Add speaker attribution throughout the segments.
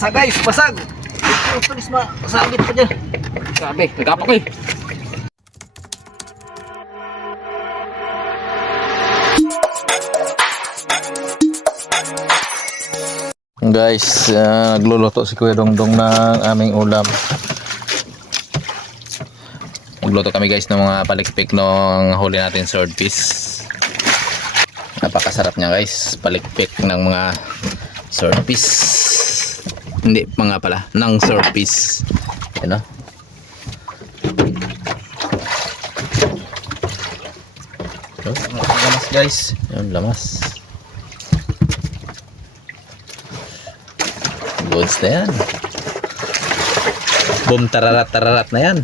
Speaker 1: Basa guys, basag. Ito, tulis ma, masagit pa dyan. Grabe, nagkapak ko eh.
Speaker 2: Guys, ah, nagluluto si Kuya Dongdong ng aming ulam. Nagluto kami guys ng mga palikpik ng huli natin swordfish. Napakasarap niya guys, palikpik ng mga swordfish. Hindi nga pala, ng swordfish. Yan o.
Speaker 1: Lamas guys.
Speaker 2: Yun, lamas. Goods na yan. Boom tararat tararat na yan.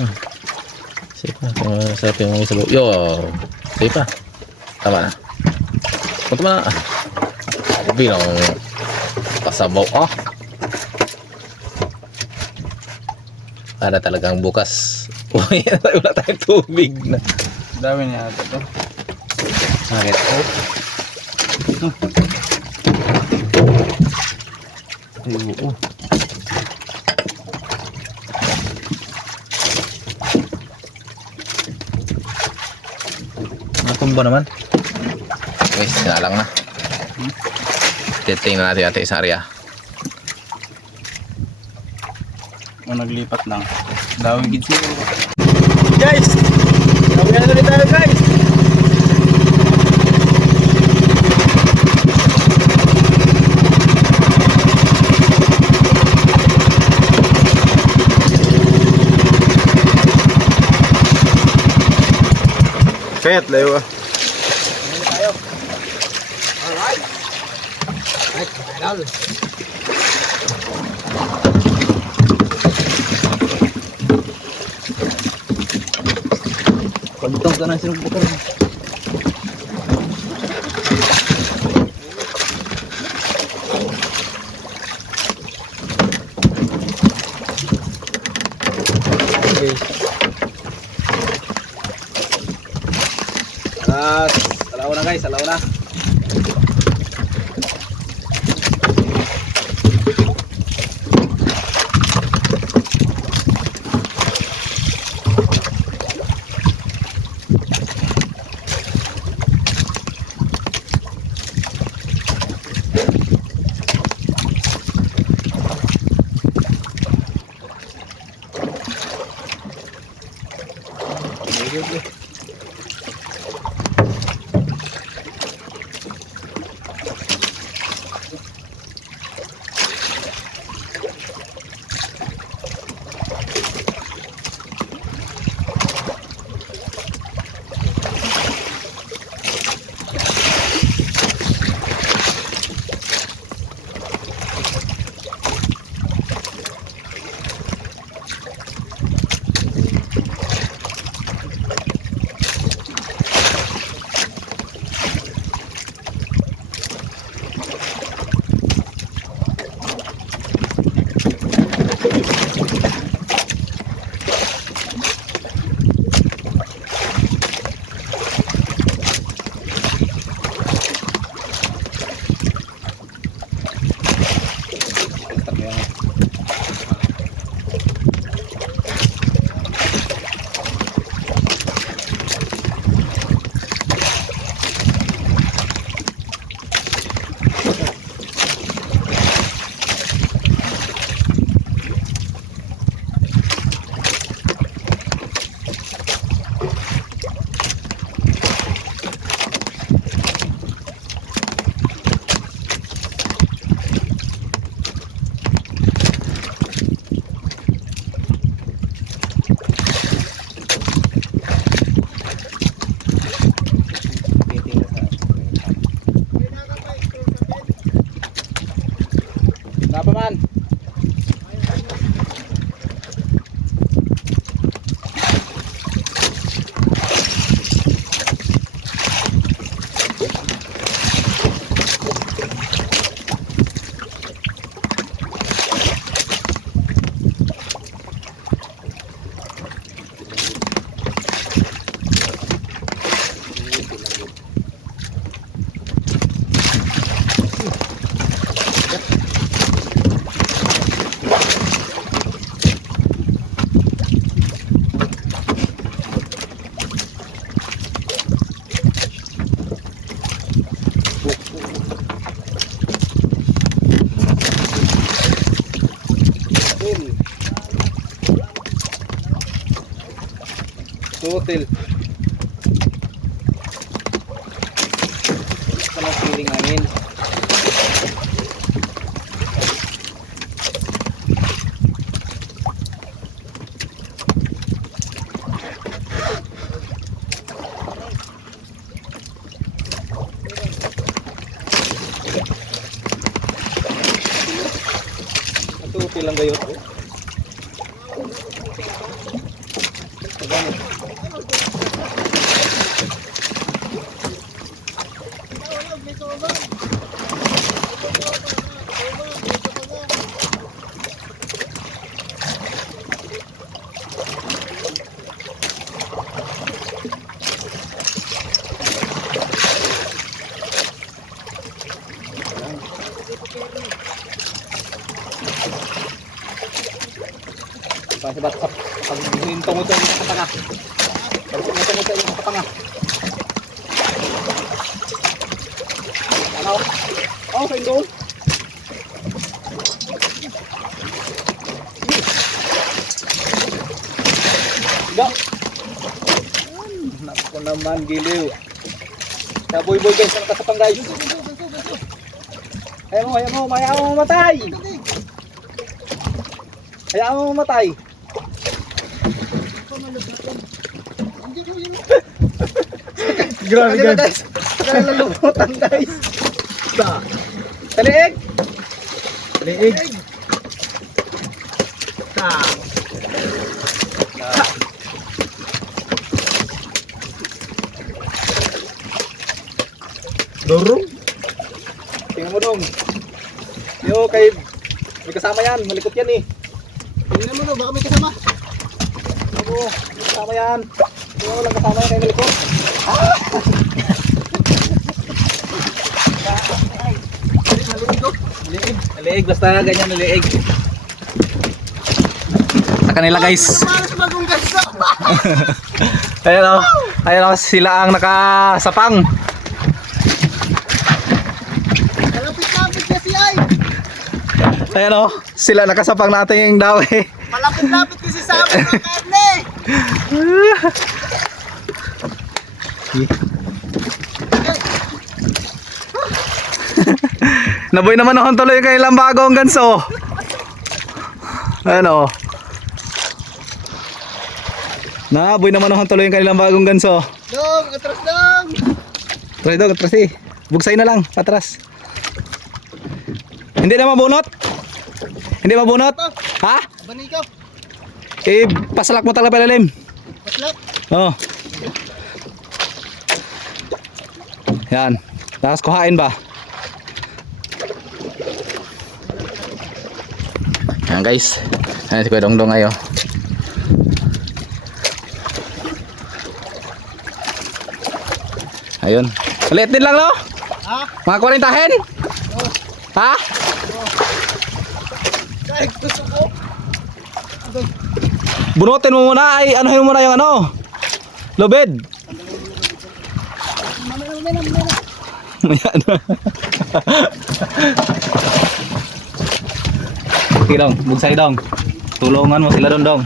Speaker 2: Ah. Sige pa, uh, sarap yung mga sabaw. Yo, sige pa. Tama na. Punta mo na. Bilang pasabaw. Ah. Para talagang bukas. Wala tayong tubig na.
Speaker 1: Dami niya ata to.
Speaker 2: Sakit.
Speaker 1: Ay, oo.
Speaker 2: Natumba naman. Okay, sinalang na. Titingnan natin natin sa area.
Speaker 1: Kung naglipat lang. Dawing gid siguro. Guys! Dawing na ulit tayo guys! Fet, layo ah. Alright. Right, final. Pagtong ka ng sinubukar. Okay. Ah, alaw na guys, alaw na.
Speaker 2: Hotel. Walang feeling hangin. Ito, okay lang. Kasi ba't sa pag hinto mo sa inyong katanga? Pag hinto mo sa inyong katanga. Ano? Oh, sa doon. Ga. Naku naman, giliw. Saboy boy guys, ang kasapang guys. Ayaw mo, ayaw mo, ayaw mo mamatay. Ayaw mo mamatay. Grabe guys. guys. Nalulubutan guys. Sa. Taliig. Taliig. Sa. Dorong. Tingnan mo dong. Yo kay may kasama yan, malikot yan eh. Tingnan mo dong, baka may kasama. Ako, may kasama yan. Tingnan mo lang kasama yan kay malikot. Liig. Liig, basta ganyan na liig. Sa kanila guys. Ayan o. Ayan o, sila ang nakasapang. Ayan o, sila nakasapang natin yung dawi.
Speaker 3: Malapit-lapit kasi sa amin ng karne.
Speaker 2: Naboy naman akong tuloy kay ilang bagong ganso. Ayan o. Naboy naman akong tuloy yung kanilang bagong ganso.
Speaker 3: Dong, atras dong.
Speaker 2: Try dog, atras eh. Bugsay na lang, patras. Hindi na mabunot? Hindi mabunot? Ha?
Speaker 3: Bani ka.
Speaker 2: Eh, pasalak mo talaga palalim.
Speaker 3: Paslap.
Speaker 2: Oo. Oh. Yan. Tapos kuhain ba?
Speaker 1: Yan guys. Ayan si Kuya Dongdong ayo. Ayun.
Speaker 2: Maliit din lang no?
Speaker 3: Ha?
Speaker 2: Mga 40 hen? Ha?
Speaker 3: Kahit gusto ko.
Speaker 2: Bunutin mo muna ay anuhin mo muna yung ano? Lubid. Yan. Sige dong, bugsay dong. Tulungan mo sila dong dong.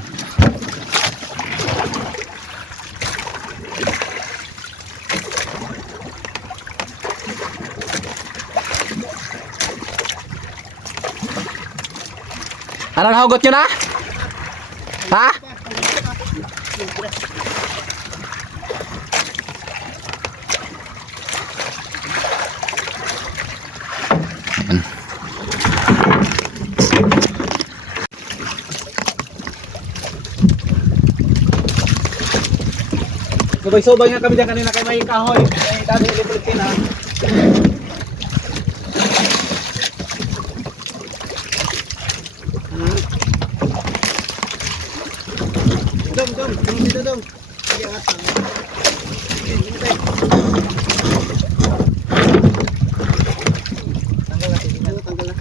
Speaker 2: Ano nahugot nyo na? Ha? Subay-subay nga kami dyan kanina kay may kahoy. May dami ulit-ulitin ha.
Speaker 3: Dong, dong. Dong dito dong. Sige, atang. Tanggal na, tanggal na, tanggal na.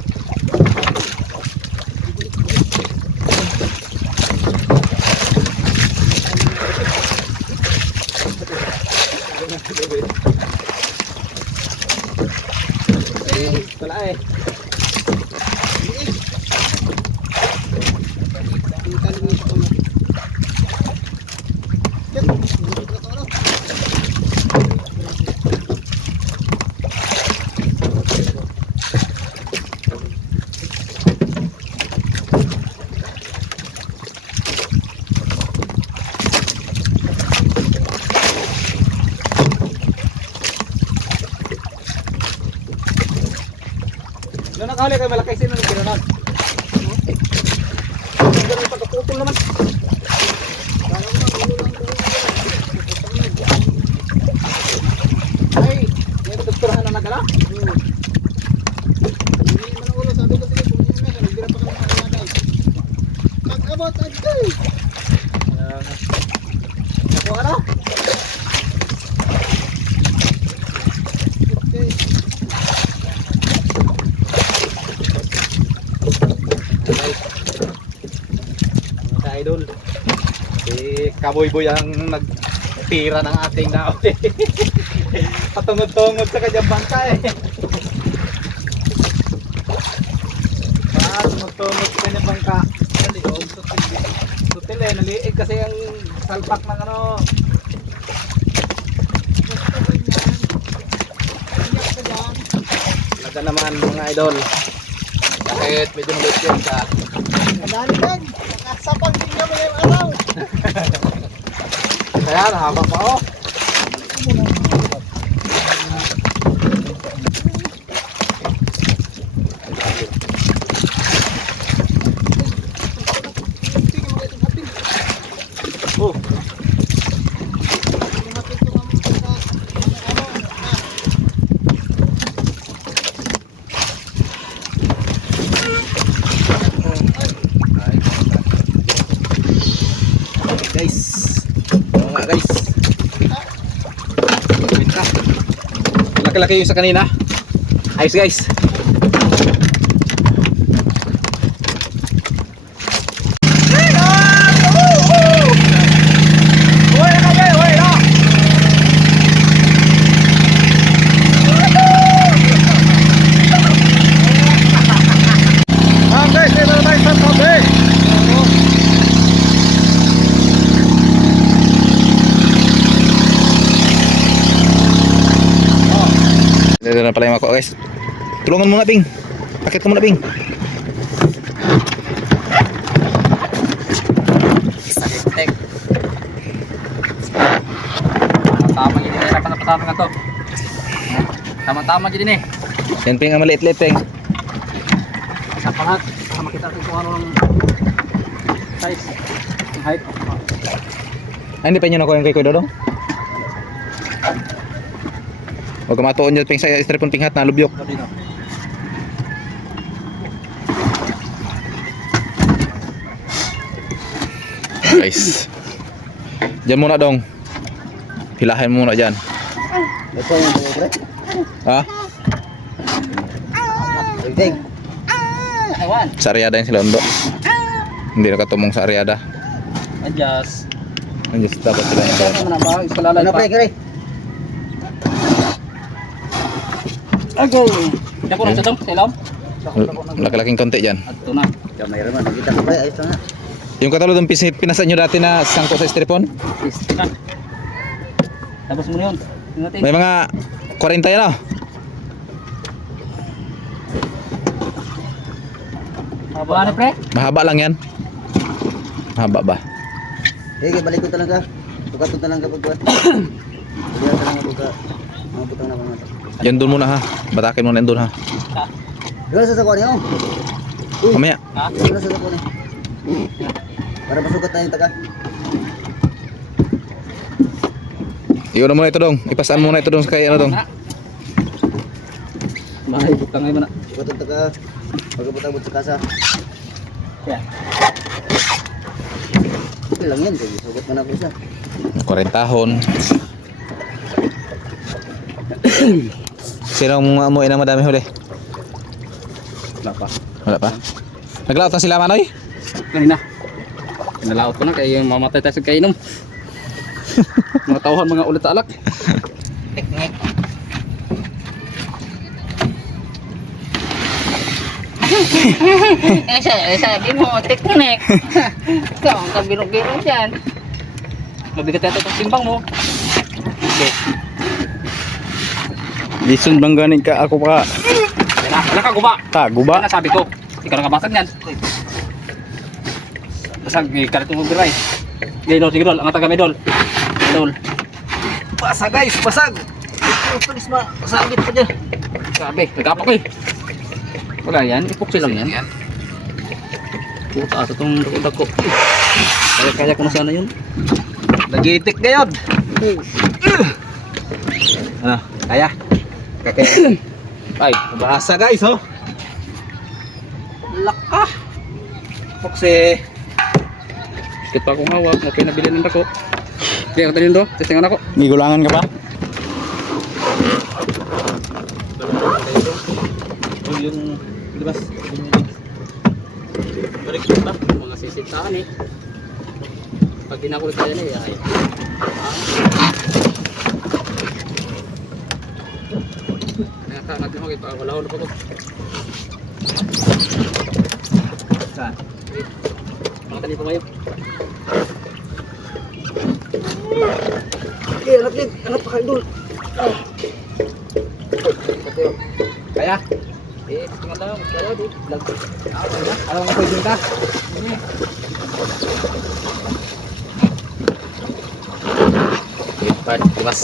Speaker 2: Wala eh.
Speaker 3: Ang kalimit ko na. Yan.
Speaker 1: Nakahuli kayo malaki sino nang ginanon? Ang ganun pagkaputol naman. Ay, may doktorahan na nagala?
Speaker 4: Sige, kung hindi na, pa ng agay!
Speaker 1: Nakuha na?
Speaker 4: Okay.
Speaker 1: Mga ka-idol. Si Kaboy Boy ang nagtira ng ating naoy. Patungod-tungod sa kanyang bangka eh. Patungod-tungod sa kanyang bangka. Naliog, sutil. Sutil eh, naliig kasi ang salpak ng ano. Laga naman mga idol. Bakit medyo malit yan sa
Speaker 4: Madali yan! Nakasapag din kami yung araw!
Speaker 1: Ayan, haba pa oh. Oh,
Speaker 4: Yung hapin ko kami sa ano, ano, ah,
Speaker 1: guys. Oo nga guys. Bita. Laki-laki yung sa kanina. Ayos guys. Ah, guys, dito na tayo sa tabi.
Speaker 2: Dito na pala yung ako guys. Tulungan muna Bing. Pakit ka muna Bing.
Speaker 1: Tek. Tama gini eh, napasama nga to. Tama-tama gini eh.
Speaker 2: Yan Bing ang maliit-liit Bing.
Speaker 1: Sa pangat, makita natin kung ano ang size, height.
Speaker 2: Ah, hindi pa nyo nakuha yung kay Kuya Dodong? Ka matuon dyan Ping sa stripon Ping hat na lubyok. Guys. Diyan muna dong. Hilahin muna dyan.
Speaker 4: Ito yung mga pre.
Speaker 2: Ha?
Speaker 4: Tigtig.
Speaker 1: Ewan.
Speaker 2: Sa Ariada yung sila undo. Hindi nakatumong sa Ariada.
Speaker 1: Adjust.
Speaker 2: Sa dapat sila
Speaker 1: Ano
Speaker 4: pre, kare?
Speaker 1: Agay. Dako na sa tong, silam.
Speaker 2: Laki-laking konti dyan.
Speaker 1: Ato na.
Speaker 4: Kamay raman, nakita ko pre, ayos na.
Speaker 2: Yung katulad ng pinasan nyo dati na sangko sa stripon,
Speaker 1: na. Tapos mo yun. Ingatin.
Speaker 2: may mga 40 yan ah.
Speaker 1: Haba na pre.
Speaker 2: Mahaba lang yan. Mahaba ba?
Speaker 4: Sige, balik ko talaga. Tukat ko talaga pag kuwan. Hindi na talaga pagka. Mga butang na mga ito.
Speaker 2: Yan doon muna ha. Batakin mo na yan doon ha.
Speaker 4: Doon sa sakuan niyo.
Speaker 2: Mamaya.
Speaker 1: Ha?
Speaker 4: Doon sa sakuan niyo. Para masukat na yung taga.
Speaker 2: Iyon na muna ito dong. Ipasaan muna ito dong sa kay ano dong.
Speaker 1: Bahay, butang ngayon mo na.
Speaker 4: Sukat ang taga. Pagkabot-abot sa kasa.
Speaker 1: Yeah.
Speaker 4: Okay lang yan. Sukat mo na ako isa.
Speaker 2: 40 tahon. Sinong amoy na madami huli?
Speaker 1: Wala pa.
Speaker 2: Wala pa. Naglaot na sila manoy?
Speaker 1: Kanina. Nalaot ko na kaya mamatay tayo sa kainom. mga tauhan mga ulit sa alak.
Speaker 5: Eh, sa- sabi mo, teknik. Ikaw ang kabiro-biro dyan.
Speaker 1: Mabigat yata itong timbang mo. Okay.
Speaker 2: Lison bang ganing ka ako pa?
Speaker 1: Yan na. Wala ka guba.
Speaker 2: Ta,
Speaker 1: Ba
Speaker 2: guba.
Speaker 1: na sabi ko. Ikaw nakabasag niyan. Basag, ikalat mo biray. Sige dol, sige dol. Ang taga may dol. Dol. Basag guys, basag. Please ma. Masagit pa dyan. Sabi, nagkapak ko eh. Wala yan, ipoksi lang yan. Puta, sa itong dako-dako. Kaya-kaya ko na sana yun.
Speaker 2: Nagitik ngayon. Ano? Kaya? Ay, nabasa guys, oh. Laka. Foxy.
Speaker 1: Sakit pa akong hawak, may pinabili ng dako. Kaya ka do, testingan ako.
Speaker 6: Gigulangan ka pa?
Speaker 2: Oh, yung libas.
Speaker 1: Balik pa, mga sisintahan eh. Pag ginakulit tayo na eh, ay. Nakakangat mo kita, wala na pa ko.
Speaker 2: Saan?
Speaker 1: Mga kanito kayo. Okay, anak din, anak pa kayo dul.
Speaker 2: Kaya?
Speaker 1: Eh, tingnan lang, kaya di. Lag.
Speaker 2: Alam mo pwede ka?
Speaker 6: Part, dimas.